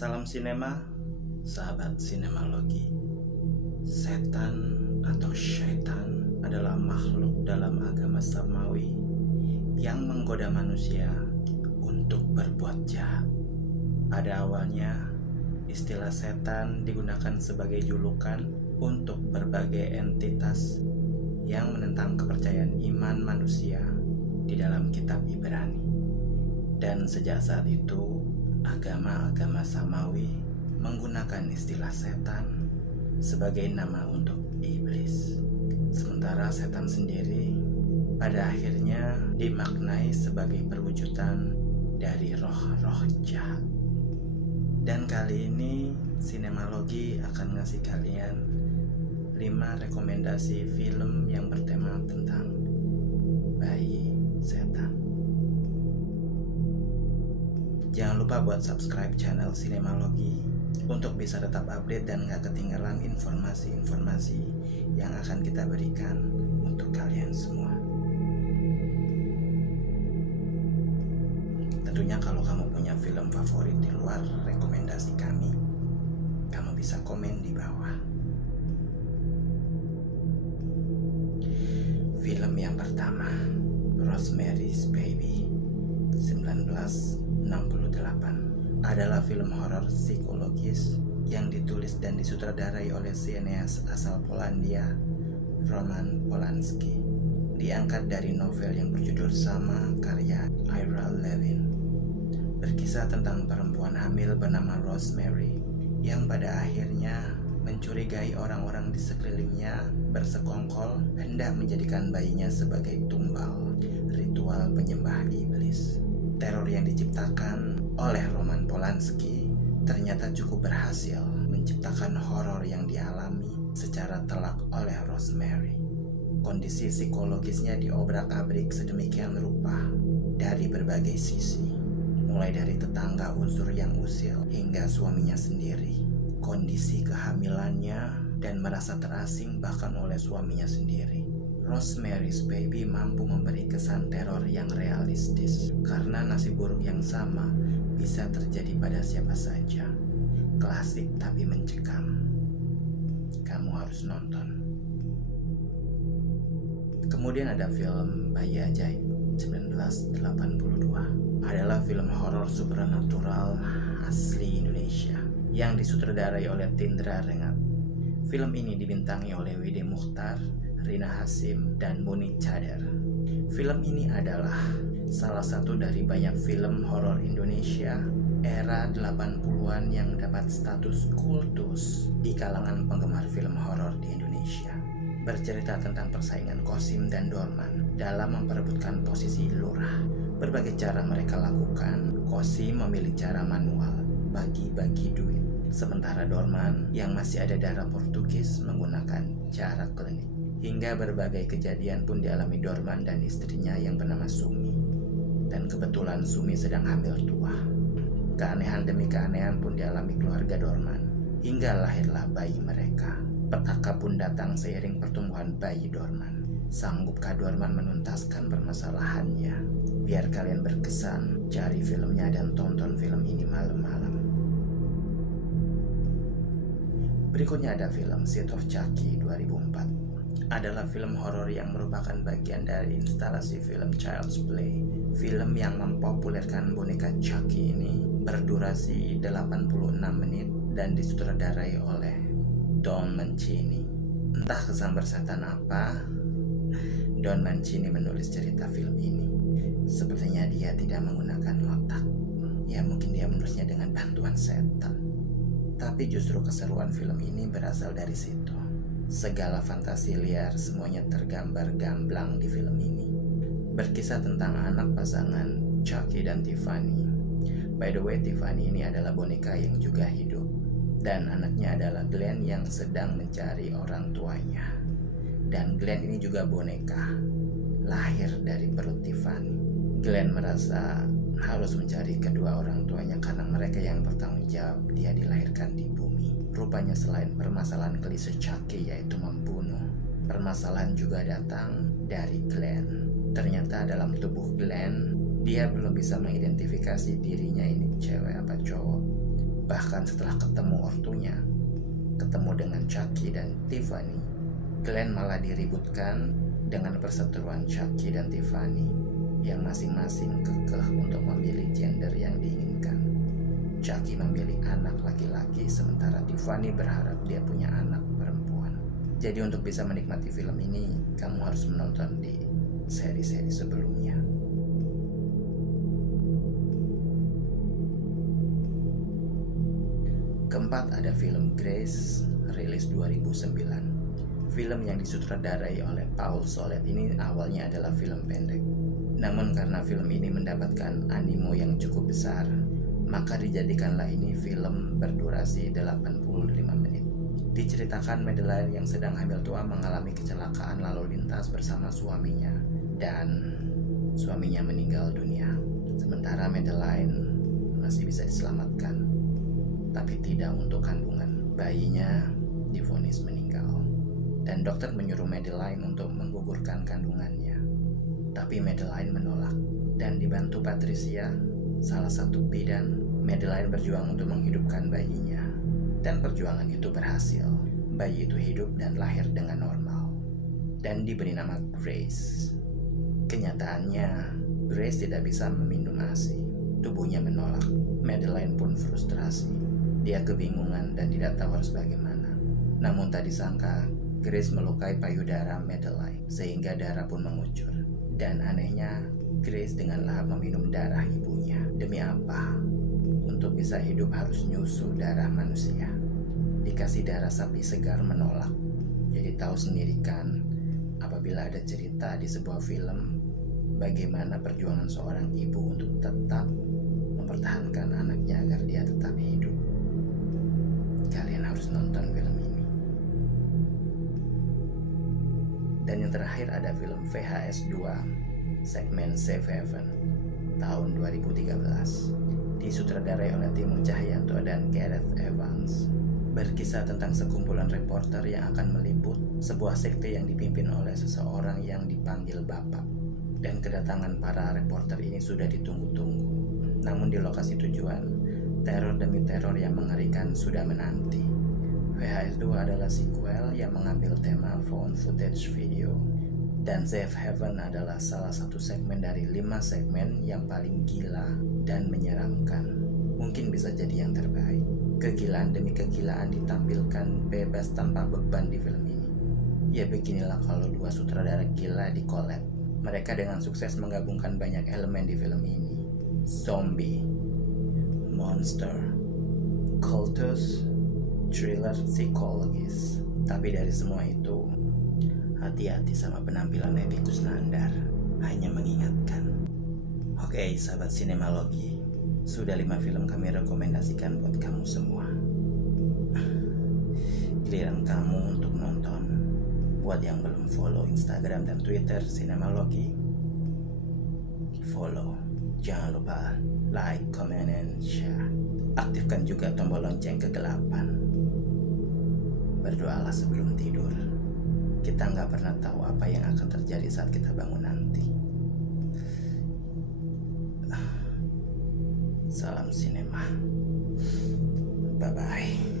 Salam sinema, sahabat sinemalogi. Setan atau syaitan adalah makhluk dalam agama samawi yang menggoda manusia untuk berbuat jahat. Pada awalnya, istilah setan digunakan sebagai julukan untuk berbagai entitas yang menentang kepercayaan iman manusia di dalam kitab Ibrani. Dan sejak saat itu, agama-agama samawi menggunakan istilah setan sebagai nama untuk iblis. Sementara setan sendiri pada akhirnya dimaknai sebagai perwujudan dari roh-roh jahat. Dan kali ini sinemalogi akan ngasih kalian 5 rekomendasi film yang bertema tentang bayi setan. Jangan lupa buat subscribe channel Sinemalogi untuk bisa tetap update dan gak ketinggalan informasi-informasi yang akan kita berikan untuk kalian semua. Tentunya kalau kamu punya film favorit di luar rekomendasi kami, kamu bisa komen di bawah. Film yang pertama, Rosemary's Baby 1968, adalah film horor psikologis yang ditulis dan disutradarai oleh sineas asal Polandia, Roman Polanski. Diangkat dari novel yang berjudul sama karya Ira Levin. Berkisah tentang perempuan hamil bernama Rosemary yang pada akhirnya mencurigai orang-orang di sekelilingnya bersekongkol hendak menjadikan bayinya sebagai tumbal ritual penyembah iblis. Teror yang diciptakan oleh Roman Polanski ternyata cukup berhasil menciptakan horor yang dialami secara telak oleh Rosemary. Kondisi psikologisnya diobrak-abrik sedemikian rupa dari berbagai sisi, mulai dari tetangga unsur yang usil hingga suaminya sendiri, kondisi kehamilannya, dan merasa terasing bahkan oleh suaminya sendiri. Rosemary's Baby mampu memberi kesan teror yang realistis karena nasib buruk yang sama bisa terjadi pada siapa saja. Klasik tapi mencekam. Kamu harus nonton. Kemudian ada film Bayi Ajaib 1982. Adalah film horor supernatural asli Indonesia yang disutradarai oleh Tindra Rengat. Film ini dibintangi oleh Widi Muchtar, Rina Hasyim, dan Muni Cadar. Film ini adalah salah satu dari banyak film horor Indonesia era 80-an yang dapat status kultus di kalangan penggemar film horor di Indonesia. Bercerita tentang persaingan Kosim dan Dorman dalam memperebutkan posisi lurah. Berbagai cara mereka lakukan. Kosim memilih cara manual, bagi-bagi duit. Sementara Dorman yang masih ada darah Portugis menggunakan cara klinik. Hingga berbagai kejadian pun dialami Dorman dan istrinya yang bernama Sumi. Dan kebetulan Sumi sedang hamil tua. Keanehan demi keanehan pun dialami keluarga Dorman. Hingga lahirlah bayi mereka. Petaka pun datang seiring pertumbuhan bayi Dorman. Sanggupkah Dorman menuntaskan permasalahannya? Biar kalian berkesan, cari filmnya dan tonton film ini malam-malam. Berikutnya ada film Seed of Chucky 2004. Adalah film horor yang merupakan bagian dari instalasi film Child's Play. Film yang mempopulerkan boneka Chucky ini berdurasi 86 menit dan disutradarai oleh Don Mancini. Entah kesambar setan apa, Don Mancini menulis cerita film ini. Sepertinya dia tidak menggunakan otak. Ya mungkin dia menulisnya dengan bantuan setan. Tapi justru keseruan film ini berasal dari situ. Segala fantasi liar semuanya tergambar gamblang di film ini. Berkisah tentang anak pasangan Chucky dan Tiffany. By the way, Tiffany ini adalah boneka yang juga hidup. Dan anaknya adalah Glenn yang sedang mencari orang tuanya. Dan Glenn ini juga boneka, lahir dari perut Tiffany. Glenn merasa harus mencari kedua orang tuanya karena mereka yang bertanggung jawab dia dilahirkan di bumi. Rupanya selain permasalahan klise Chucky yaitu membunuh, permasalahan juga datang dari Glenn. Ternyata dalam tubuh Glenn, dia belum bisa mengidentifikasi dirinya ini cewek apa cowok. Bahkan setelah ketemu ortunya, ketemu dengan Chucky dan Tiffany, Glenn malah diributkan dengan perseteruan Chucky dan Tiffany yang masing-masing kekeh untuk memilih gender yang diinginkan. Chucky memilih anak laki-laki sementara Tiffany berharap dia punya anak perempuan. Jadi untuk bisa menikmati film ini, kamu harus menonton di seri-seri sebelumnya. Keempat ada film Grace, rilis 2009. Film yang disutradarai oleh Paul Solet ini awalnya adalah film pendek. Namun karena film ini mendapatkan animo yang cukup besar, maka dijadikanlah ini film berdurasi 85 menit. Diceritakan Madeline yang sedang hamil tua mengalami kecelakaan lalu lintas bersama suaminya, dan suaminya meninggal dunia. Sementara Madeline masih bisa diselamatkan, tapi tidak untuk kandungan. Bayinya divonis meninggal, dan dokter menyuruh Madeline untuk menggugurkan kandungannya. Tapi Madeline menolak, dan dibantu Patricia, salah satu bidan, Madeline berjuang untuk menghidupkan bayinya. Dan perjuangan itu berhasil. Bayi itu hidup dan lahir dengan normal, dan diberi nama Grace. Kenyataannya, Grace tidak bisa meminum ASI. Tubuhnya menolak. Madeline pun frustrasi. Dia kebingungan dan tidak tahu harus bagaimana. Namun tak disangka, Grace melukai payudara Madeline sehingga darah pun mengucur. Dan anehnya, Grace dengan lahap meminum darah ibunya. Demi apa? Untuk bisa hidup harus nyusu darah manusia. Dikasih darah sapi segar menolak. Jadi tahu sendiri kan, apabila ada cerita di sebuah film, bagaimana perjuangan seorang ibu untuk tetap mempertahankan anaknya agar dia tetap hidup. Kalian harus nonton film ini. Dan yang terakhir ada film VHS 2, segmen Safe Haven, tahun 2013. Disutradarai oleh Timo Cahyanto dan Gareth Evans. Berkisah tentang sekumpulan reporter yang akan meliput sebuah sekte yang dipimpin oleh seseorang yang dipanggil Bapak. Dan kedatangan para reporter ini sudah ditunggu-tunggu. Namun di lokasi tujuan, teror demi teror yang mengerikan sudah menanti. VHS 2 adalah sequel yang mengambil tema found footage video. Dan Safe Haven adalah salah satu segmen dari 5 segmen yang paling gila dan menyeramkan. Mungkin bisa jadi yang terbaik. Kegilaan demi kegilaan ditampilkan bebas tanpa beban di film ini. Ya beginilah kalau dua sutradara gila di collab. Mereka dengan sukses menggabungkan banyak elemen di film ini. Zombie, monster, cultus, thriller psikologis. Tapi dari semua itu, hati-hati sama penampilan Epy Kusnandar. Hanya mengingatkan. Oke, sahabat sinemalogi, sudah 5 film kami rekomendasikan buat kamu semua. Giliran kamu untuk nonton. Buat yang belum follow Instagram dan Twitter Sinemalogi, follow. Jangan lupa like, comment, and share. Aktifkan juga tombol lonceng kegelapan. Berdoalah sebelum tidur. Kita nggak pernah tahu apa yang akan terjadi saat kita bangun nanti. Salam sinema. Bye-bye.